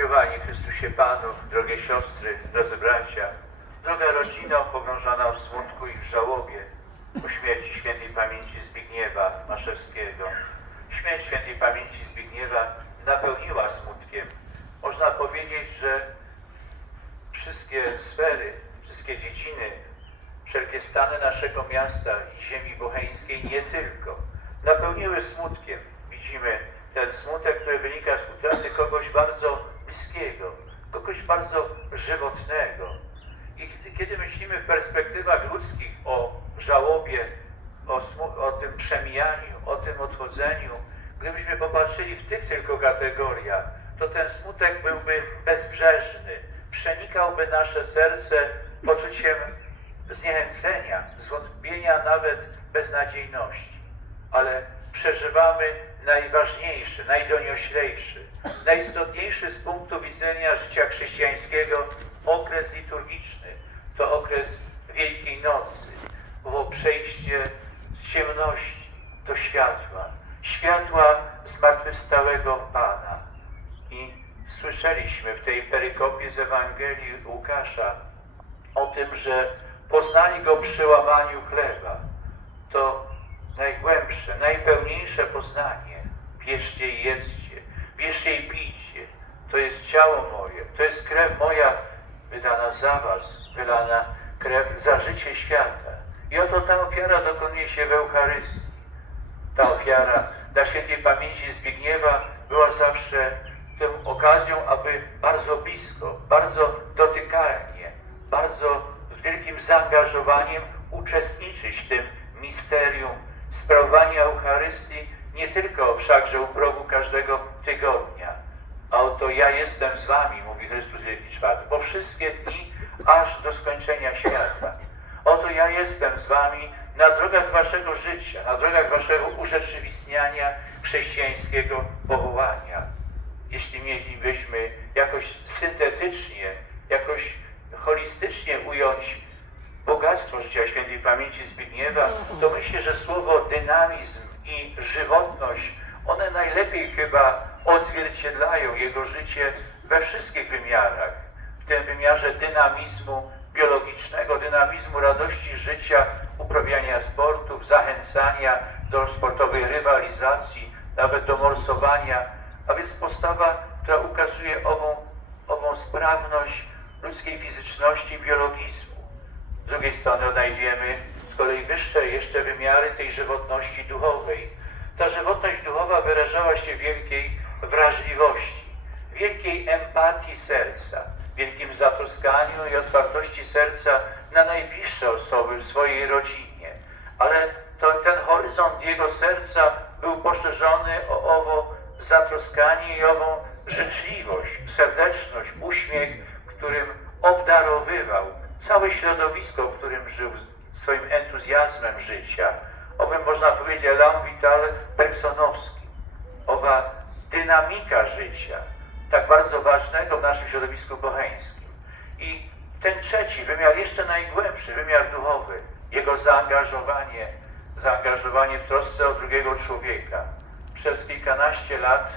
Umiłowani Chrystusie Panu, drogie siostry, drodzy bracia, droga rodzina pogrążona w smutku i w żałobie po śmierci świętej pamięci Zbigniewa Maszewskiego. Śmierć świętej pamięci Zbigniewa napełniła smutkiem. Można powiedzieć, że wszystkie sfery, wszystkie dziedziny, wszelkie stany naszego miasta i ziemi bocheńskiej nie tylko napełniły smutkiem. Widzimy ten smutek, który wynika z utraty kogoś bardzo bliskiego, kogoś bardzo żywotnego. I kiedy- myślimy w perspektywach ludzkich o żałobie, o, o tym przemijaniu, o tym odchodzeniu, gdybyśmy popatrzyli w tych tylko kategoriach, to ten smutek byłby bezbrzeżny, przenikałby nasze serce poczuciem zniechęcenia, zwątpienia, nawet beznadziejności. Ale przeżywamy najważniejszy, najdonioślejszy, najistotniejszy z punktu widzenia życia chrześcijańskiego okres liturgiczny. To okres Wielkiej Nocy, owo przejście z ciemności do światła, światła zmartwychwstałego Pana. I słyszeliśmy w tej perykopie z Ewangelii Łukasza o tym, że poznali Go przy łamaniu chleba. To najgłębsze, najpełniejsze poznanie. Bierzcie i jedzcie, bierzcie i pijcie. To jest ciało moje, to jest krew moja wydana za was, wylana krew za życie świata. I oto ta ofiara dokonuje się w Eucharystii. Ta ofiara dla świętej pamięci Zbigniewa była zawsze tą okazją, aby bardzo blisko, bardzo dotykalnie, bardzo z wielkim zaangażowaniem uczestniczyć w tym misterium sprawowania Eucharystii nie tylko wszakże u progu każdego tygodnia. A oto ja jestem z wami, mówi Chrystus Wielki Czwarty, po wszystkie dni aż do skończenia świata. Oto ja jestem z wami na drogach waszego życia, na drogach waszego urzeczywistniania chrześcijańskiego powołania. Jeśli mielibyśmy jakoś syntetycznie, jakoś holistycznie ująć bogactwo życia świętej pamięci Zbigniewa, to myślę, że słowo dynamizm i żywotność, one najlepiej chyba odzwierciedlają jego życie we wszystkich wymiarach. W tym wymiarze dynamizmu biologicznego, dynamizmu radości życia, uprawiania sportów, zachęcania do sportowej rywalizacji, nawet do morsowania, a więc postawa, która ukazuje ową, ową sprawność ludzkiej fizyczności i biologizmu. Z drugiej strony odnajdziemy z kolei wyższe jeszcze wymiary tej żywotności duchowej. Ta żywotność duchowa wyrażała się w wielkiej wrażliwości, wielkiej empatii serca, wielkim zatroskaniu i otwartości serca na najbliższe osoby w swojej rodzinie. Ale to, ten horyzont jego serca był poszerzony o owo zatroskanie i ową życzliwość, serdeczność, uśmiech, którym obdarowywał całe środowisko, w którym żył swoim entuzjazmem życia. Owym można powiedzieć elan vital personowski. Owa dynamika życia, tak bardzo ważnego w naszym środowisku boheńskim. I ten trzeci wymiar, jeszcze najgłębszy, wymiar duchowy, jego zaangażowanie, zaangażowanie w trosce o drugiego człowieka. Przez kilkanaście lat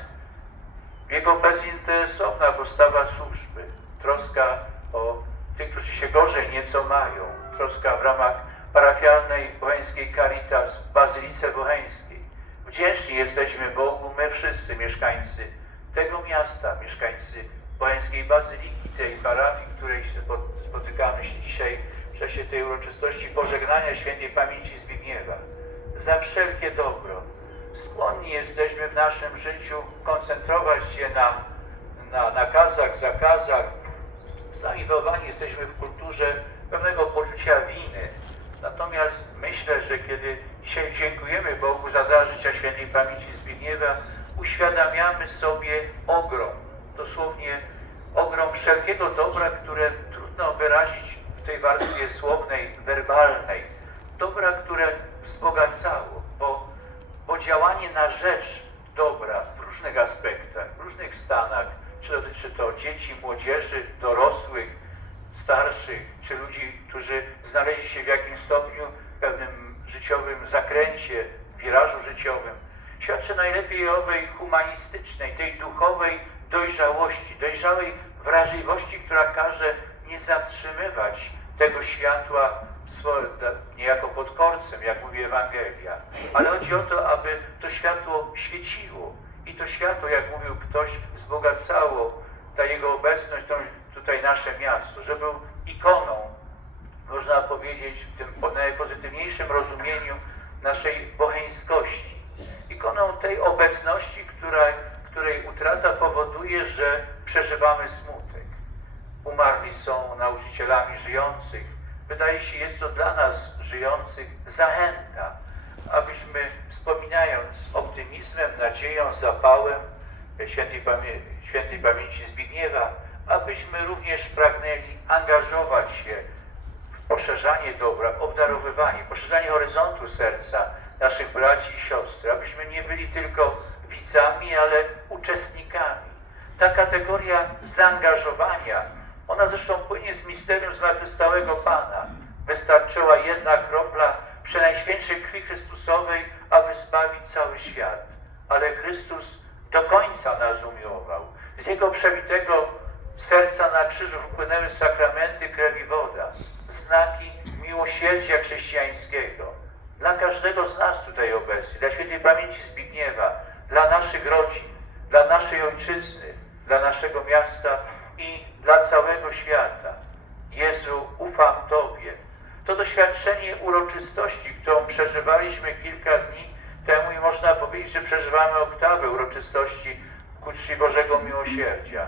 jego bezinteresowna postawa służby, troska o tych, którzy się gorzej nieco mają, troska w ramach parafialnej boheńskiej Caritas w Bazylice Boheńskiej. Wdzięczni jesteśmy Bogu, my wszyscy mieszkańcy tego miasta, mieszkańcy Boheńskiej Bazyliki, tej parafii, w której spotykamy się dzisiaj w czasie tej uroczystości pożegnania świętej pamięci Zbigniewa. Za wszelkie dobro. Skłonni jesteśmy w naszym życiu koncentrować się na, na nakazach, zakazach, zaniwowani jesteśmy w kulturze pewnego poczucia winy. Natomiast myślę, że kiedy dzisiaj dziękujemy Bogu za dar życia świętej pamięci Zbigniewa, uświadamiamy sobie ogrom, dosłownie ogrom wszelkiego dobra, które trudno wyrazić w tej warstwie słownej, werbalnej. Dobra, które wzbogacało, bo, bo działanie na rzecz dobra w różnych aspektach, w różnych stanach, czy dotyczy to dzieci, młodzieży, dorosłych, starszych, czy ludzi, którzy znaleźli się w jakimś stopniu w pewnym życiowym zakręcie, wirażu życiowym, świadczy najlepiej o owej humanistycznej, tej duchowej dojrzałości, dojrzałej wrażliwości, która każe nie zatrzymywać tego światła niejako pod korcem, jak mówi Ewangelia. Ale chodzi o to, aby to światło świeciło. I to światło, jak mówił ktoś, wzbogacało ta jego obecność, to tutaj nasze miasto, że był ikoną, można powiedzieć, w tym najpozytywniejszym rozumieniu naszej boheńskości. Ikoną tej obecności, która, której utrata powoduje, że przeżywamy smutek. Umarli są nauczycielami żyjących. Wydaje się, jest to dla nas żyjących zachęta, abyśmy wspominając z optymizmem, nadzieją, zapałem świętej, pamię świętej pamięci Zbigniewa, abyśmy również pragnęli angażować się w poszerzanie dobra, obdarowywanie, poszerzanie horyzontu serca naszych braci i siostry, abyśmy nie byli tylko widzami, ale uczestnikami. Ta kategoria zaangażowania, ona zresztą płynie z misterium zmartwychwstałego Pana. Wystarczyła jedna kropla przenajświętszej krwi Chrystusowej, aby zbawić cały świat. Ale Chrystus do końca nas umiłował. Z Jego przebitego serca na krzyżu wpłynęły sakramenty, krew i woda. Znaki miłosierdzia chrześcijańskiego. Dla każdego z nas tutaj obecnych, dla świętej pamięci Zbigniewa, dla naszych rodzin, dla naszej ojczyzny, dla naszego miasta i dla całego świata. Jezu, ufam Tobie. To doświadczenie uroczystości, którą przeżywaliśmy kilka dni temu i można powiedzieć, że przeżywamy oktawę uroczystości ku czci Bożego Miłosierdzia.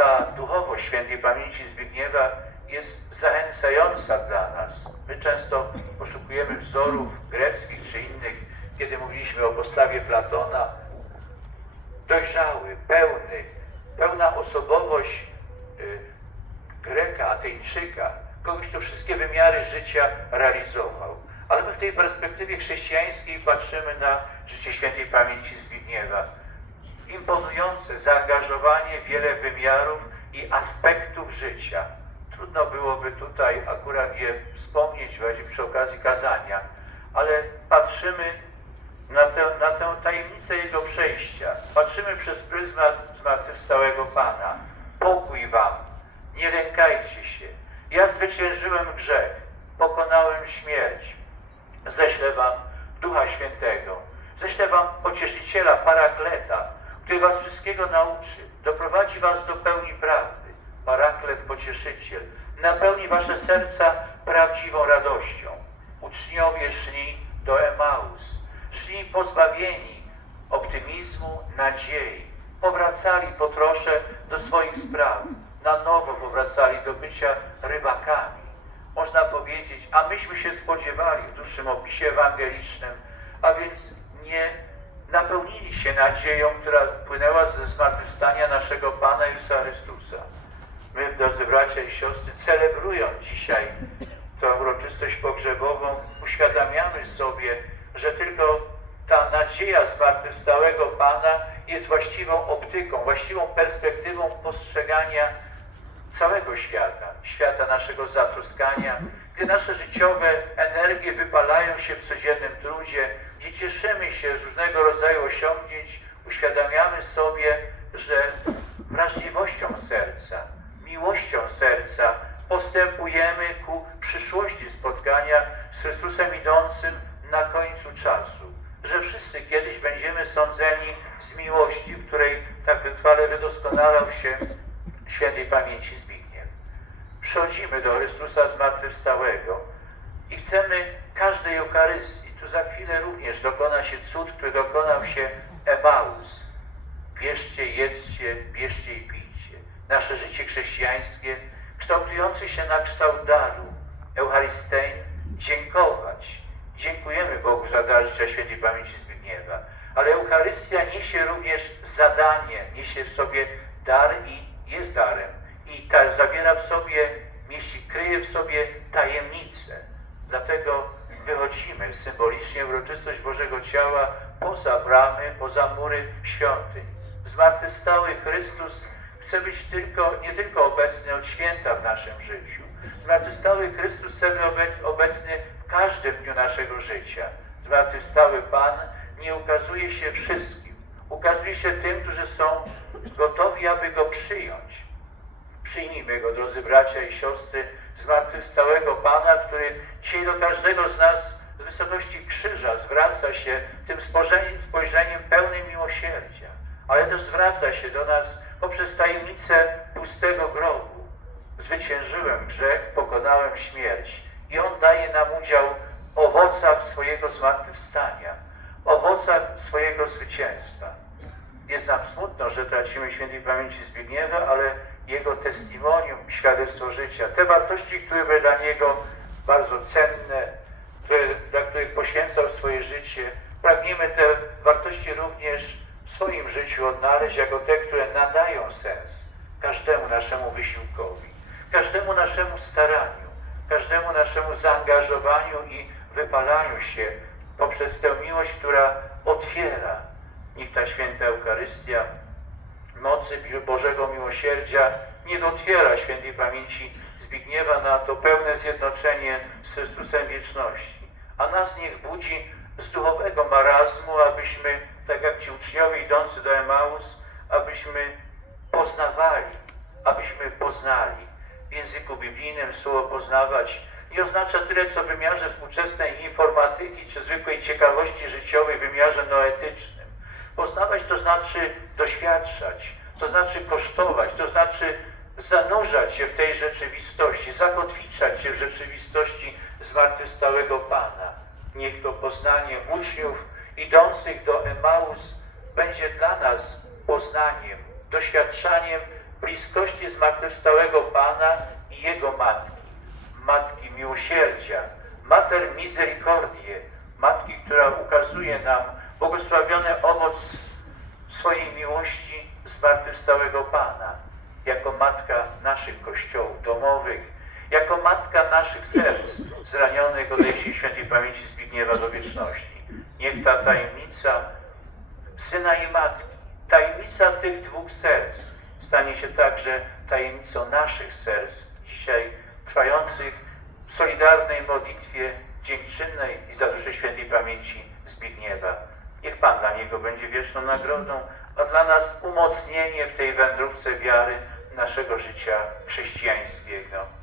Ta duchowość świętej pamięci Zbigniewa jest zachęcająca dla nas. My często poszukujemy wzorów greckich czy innych, kiedy mówiliśmy o postawie Platona. Dojrzały, pełny, pełna osobowość y, Greka, Ateńczyka, kogoś, kto wszystkie wymiary życia realizował. Ale my w tej perspektywie chrześcijańskiej patrzymy na życie świętej pamięci Zbigniewa. Imponujące zaangażowanie, wiele wymiarów i aspektów życia. Trudno byłoby tutaj akurat je wspomnieć właśnie przy okazji kazania, ale patrzymy na tę, na tę tajemnicę Jego przejścia. Patrzymy przez pryzmat zmartwychwstałego Pana. Pokój Wam, nie lękajcie się. Ja zwyciężyłem grzech, pokonałem śmierć. Ześlę Wam Ducha Świętego. Ześlę Wam Pocieszyciela, Parakleta, który Was wszystkiego nauczy, doprowadzi Was do pełni prawdy. Paraklet, Pocieszyciel, napełni Wasze serca prawdziwą radością. Uczniowie szli do Emaus, szli pozbawieni optymizmu, nadziei. Powracali po trosze do swoich spraw. Na nowo powracali do bycia rybakami. Można powiedzieć, a myśmy się spodziewali w dłuższym opisie ewangelicznym, a więc nie napełnili się nadzieją, która płynęła ze zmartwychwstania naszego Pana Jezusa Chrystusa. My, drodzy bracia i siostry, celebrując dzisiaj tę uroczystość pogrzebową, uświadamiamy sobie, że tylko ta nadzieja zmartwychwstałego Pana jest właściwą optyką, właściwą perspektywą postrzegania całego świata, świata naszego zatroskania, gdy nasze życiowe energie wypalają się w codziennym trudzie, cieszymy się z różnego rodzaju osiągnięć, uświadamiamy sobie, że wrażliwością serca, miłością serca postępujemy ku przyszłości spotkania z Chrystusem idącym na końcu czasu. Że wszyscy kiedyś będziemy sądzeni z miłości, w której tak wytrwale wydoskonalał się świętej pamięci Zbigniew. Przychodzimy do Chrystusa Zmartwychwstałego i chcemy każdej Eucharystii. Tu za chwilę również dokona się cud, który dokonał się Emaus. Bierzcie, jedzcie, bierzcie i pijcie. Nasze życie chrześcijańskie, kształtujące się na kształt daru, Eucharystein, dziękować. Dziękujemy Bogu za dar życia świętej pamięci Zbigniewa. Ale Eucharystia niesie również zadanie, niesie w sobie dar i jest darem. I ta, zawiera w sobie, mieści, kryje w sobie tajemnicę. Dlatego wychodzimy symbolicznie uroczystość Bożego Ciała poza bramy, poza mury świątyń. Zmartwychwstały Chrystus chce być tylko, nie tylko obecny od święta w naszym życiu. Zmartwychwstały Chrystus chce być obecny w każdym dniu naszego życia. Zmartwychwstały Pan nie ukazuje się wszystkim. ukazuje się tym, którzy są gotowi, aby Go przyjąć. Przyjmijmy Go, drodzy bracia i siostry, zmartwychwstałego Pana, który dzisiaj do każdego z nas z wysokości krzyża zwraca się tym spojrzeniem, pełnym miłosierdzia, ale też zwraca się do nas poprzez tajemnicę pustego grobu. Zwyciężyłem grzech, pokonałem śmierć i On daje nam udział w owocach swojego zmartwychwstania, owocach swojego zwycięstwa. Jest nam smutno, że tracimy świętej pamięci Zbigniewa, ale jego testimonium, świadectwo życia, te wartości, które były dla niego bardzo cenne, które, dla których poświęcał swoje życie, pragniemy te wartości również w swoim życiu odnaleźć jako te, które nadają sens każdemu naszemu wysiłkowi, każdemu naszemu staraniu, każdemu naszemu zaangażowaniu i wypalaniu się poprzez tę miłość, która otwiera. Niech ta święta Eucharystia mocy Bożego Miłosierdzia niech otwiera świętej pamięci Zbigniewa na to pełne zjednoczenie z Chrystusem wieczności, a nas niech budzi z duchowego marazmu, abyśmy, tak jak ci uczniowie idący do Emaus, abyśmy poznawali, abyśmy poznali. W języku biblijnym słowo poznawać nie oznacza tyle, co w wymiarze współczesnej informatyki czy zwykłej ciekawości życiowej w wymiarze noetycznym. Poznawać to znaczy doświadczać, to znaczy kosztować, to znaczy zanurzać się w tej rzeczywistości, zakotwiczać się w rzeczywistości zmartwychwstałego Pana. Niech to poznanie uczniów idących do Emaus będzie dla nas poznaniem, doświadczaniem bliskości zmartwychwstałego Pana i Jego Matki, Matki Miłosierdzia, Mater Misericordiae, Matki, która ukazuje nam błogosławiony owoc swojej miłości zmartwychwstałego Pana, jako Matka naszych kościołów domowych, jako Matka naszych serc zranionych odejściem świętej pamięci Zbigniewa do wieczności. Niech ta tajemnica Syna i Matki, tajemnica tych dwóch serc stanie się także tajemnicą naszych serc, dzisiaj trwających w solidarnej modlitwie dziękczynnej i za duszę świętej pamięci Zbigniewa. Niech Pan dla niego będzie wieczną nagrodą, a dla nas umocnienie w tej wędrówce wiary naszego życia chrześcijańskiego.